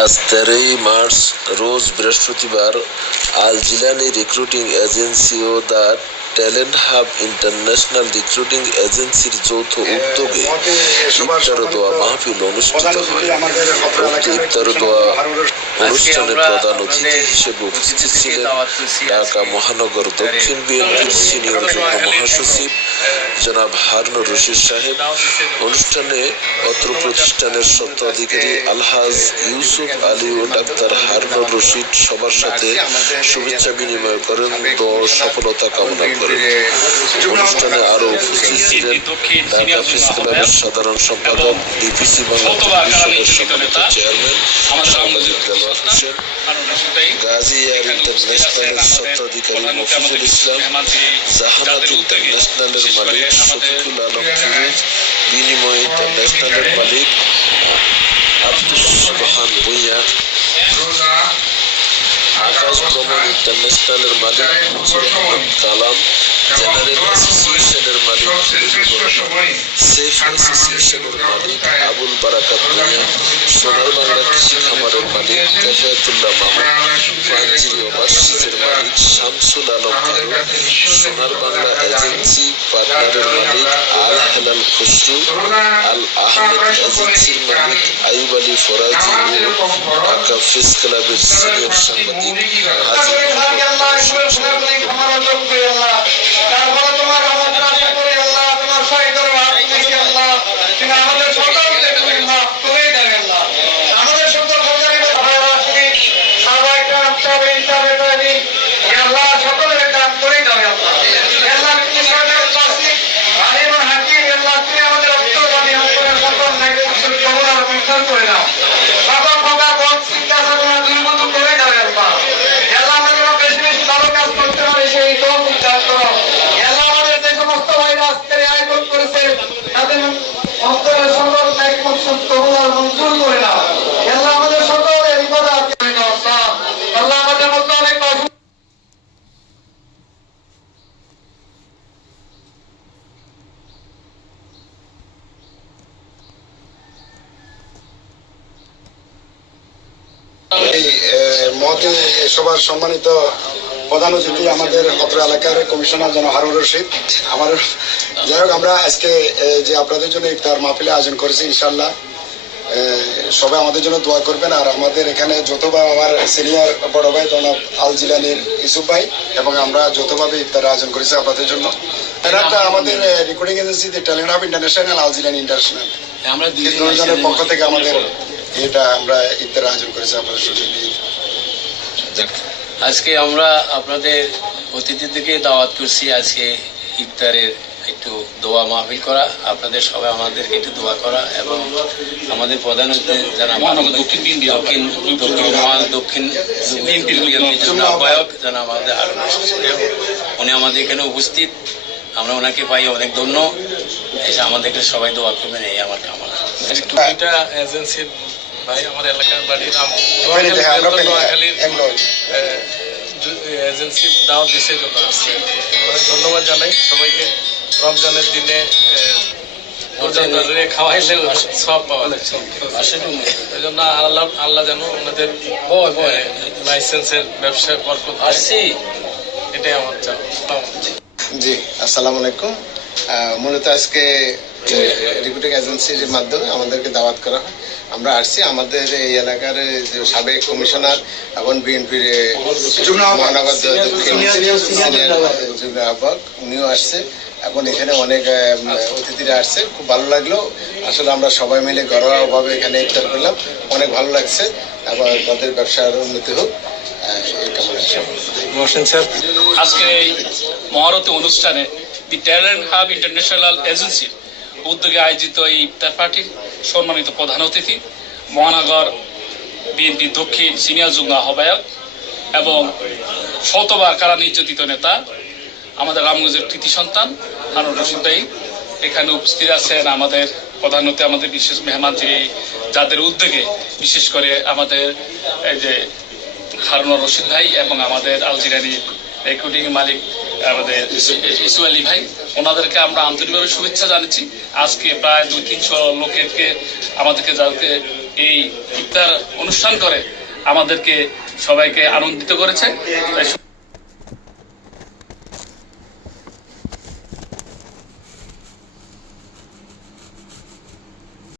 আজ তেরোই মার্চ রোজ বৃহস্পতিবার Al Jilani recruiting agency O the talent hub international recruiting এজেন্সির যৌথ উদ্যোগে ইফতার দোয়া মাহফিল অনুষ্ঠিত হয়। উক্ত ইফতার দোয়া অনুষ্ঠানে প্রধান অতিথি হিসেবে উপস্থিত ছিলেন ঢাকা মহানগর দক্ষিণ বিএনপির সিনিয়র যুগ্ম মহাসচিব জনাব হারুনুর রশিদ সাহেব। অনুষ্ঠানে অত্র প্রতিষ্ঠানের স্বত্বাধিকারী আলহাজ ইউসুফ আলী ও ডাক্তার হারুনুর রশিদ সবার সাথে শুভেচ্ছা বিনিময় করেন। দোয়া সফলতা কামনা করেন অনুষ্ঠানে আরও উপস্থিত ছিলেন ঢাকা প্রেস ক্লাবের সাধারণ সম্পাদক ডিপিসি বাংলাদেশ সম্মানিত চেয়ারম্যান সাংবাদিক দেলোয়ার হোসেন গাজী এয়ার ইন্টারন্যাশনালের স্বত্বাধিকারী মফিজুল ইসলাম জাহানাত ইন্টারন্যাশনালের মালিক শফিকুল আলম ফিরোজ বিনিময় ইন্টারন্যাশনালের মালিক আব্দুল সুবহান ভুঁইয়া। আকাশ ভ্রমণ ইন্টারন্যাশনালের মালিক মনসুর কালাম। জেনারেল অ্যাসোসিয়েশনের মালিক সেফ অ্যাসোসিয়েশনের মালিক আবুল বারাকাত ভুঁইয়া সোনার বাংলা কৃষি খামারের মালিক কেফায়তুল্লাহ মামুন। পাঞ্জিরি ওভারসিজের মালিক শামসুল আলম ফারুক সোনার বাংলা এজেন্সি পার্টনারের মালিক আল হেলাল খুসরু আল আহমেদ এজেন্সির মালিক আইব আলী ফরাজি ও ঢাকা প্রেস ক্লাবের সিনিয়র সাংবাদিক হাজি মোহাম্মদ তারপরে তোমার আমাদের আশা করি আল্লাহ তোমার সহায় করো আপনি আল্লাহ তুমি আমাদের সকলকে তুমি মাফ করে দেবে আল্লাহ আমাদের সকল সরকারি সবাই কাম সব হিসাবে তৈরি আল্লাহ সকলের কাম করে দেবে আল্লাহ আল্লাহ তুমি সরকার পাশে আলিম হাকিম আল্লাহ তুমি আমাদের অত্যবাদী অন্তরের সকল নাকি কবুল আর মঞ্জুর করে দাও সকল প্রকার বদ চিন্তা সাধনা দুর্বল করে দেবে আল্লাহ আল্লাহ আমাদের বেশি বেশি ভালো কাজ করতে পারে সেই তৌফিক দান করো আল্লাহ আমাদের যে সমস্ত ভাইরা আজকে আয়োজন করেছে তাদের অন্তরের সকল ত্যাগ মকসুদ কবুল আর মঞ্জুর করে দাও আল্লাহ আমাদের সকলের ইবাদত করে দাও আল্লাহ আল্লাহ আমাদের মধ্যে অনেক অসুখ এই আহ, মহতী সবার সম্মানিত প্রধান অতিথি আমাদের অত্র এলাকার কমিশনার যেন হারুন রশিদ। আমার যাই হোক আমরা আজকে যে আপনাদের জন্য ইফতার মাহফিলে আয়োজন করেছি ইনশাল্লাহ সবাই আমাদের জন্য দোয়া করবেন। আর আমাদের এখানে যতভাবে আমার সিনিয়র বড় ভাই জনাব আল জিলানির ইসুফ ভাই এবং আমরা যতভাবে ইফতার আয়োজন করেছি আপনাদের জন্য। একটা আমাদের recording agency talent hub international Al Jilani international আমরা দুজনের পক্ষ থেকে আমাদের এটা আমরা ইফতার আয়োজন করেছি আপনাদের দিয়ে আজকে আমরা আপনাদের অতিথিদেরকে দাওয়াত করছি। আজকে ইফতারের একটু দোয়া মাহফিল করা। আপনাদের সবাই আমাদেরকে একটু দোয়া করা এবং আমাদের প্রধান অতিথি যারা দক্ষিণ দক্ষিণ দক্ষিণ দক্ষিণ আহ্বায়ক। যারা আমাদের আরও উনি আমাদের এখানে উপস্থিত। আমরা ওনাকে পাই অনেক ধন্য। এসে আমাদেরকে সবাই দোয়া করবেন এই আমার কামনা। এজেন্সির ভাই আমার এলাকার বাড়ি নোয়াখালীর এজেন্সি দাওয়াত দিছে জন্য আসছে। অনেক ধন্যবাদ জানাই সবাইকে। রমজানের দিনে খাওয়াইলে সব পাওয়া যায়। আসলে জন্য আল্লাহ আল্লাহ যেন ওনাদের লাইসেন্সের ব্যবসা বরকত আসছি এটাই আমার চাও জি আসসালামু আলাইকুম। আহ, মূলত আজকে রিক্রুটিং এজেন্সির মাধ্যমে আমাদেরকে দাওয়াত করা হয়। আমরা আসছি আমাদের এই এলাকার যে সাবেক কমিশনার এবং বিএনপির মহানগর দক্ষিণ আহ্বায়ক উনিও আসছে এখন এখানে অনেক অতিথিরা আসছে। খুব ভালো লাগল। আসলে আমরা সবাই মিলে ঘরোয়াভাবে এখানে ইফতার করলাম। অনেক ভালো লাগছে। এবং তাদের ব্যবসার উন্নতি হোক। আহ, এই কামনা করি। আজকে এই মহারতী অনুষ্ঠানে দি ট্যালেন্ট হাব ইন্টারন্যাশনাল এজেন্সির উদ্যোগে আয়োজিত এই ইফতার পার্টির সম্মানিত প্রধান অতিথি, মহানগর বিএনপি দক্ষিণ সিনিয়র যুগ্ম আহ্বায়ক এবং শতবার কারা নির্যাতিত নেতা, আমাদের রামগঞ্জের কৃতি সন্তান হারুন রশিদ ভাই। এখানে উপস্থিত আছেন আমাদের প্রধান অতিথি, আমাদের বিশেষ মেহমান যিনি, যাদের উদ্যোগে, বিশেষ করে আমাদের এই যে হারুন রশিদ ভাই এবং আমাদের আলজিরানি রেকর্ডিং মালিক, আমাদের ইসু আলী ভাই, ওনাদেরকে আমরা আন্তরিকভাবে শুভেচ্ছা জানাচ্ছি। আজকে প্রায় দুই তিনশো লোকেরকে আমাদেরকে যাদেরকে এই ইফতার অনুষ্ঠান করে, আমাদেরকে সবাইকে আনন্দিত করেছে।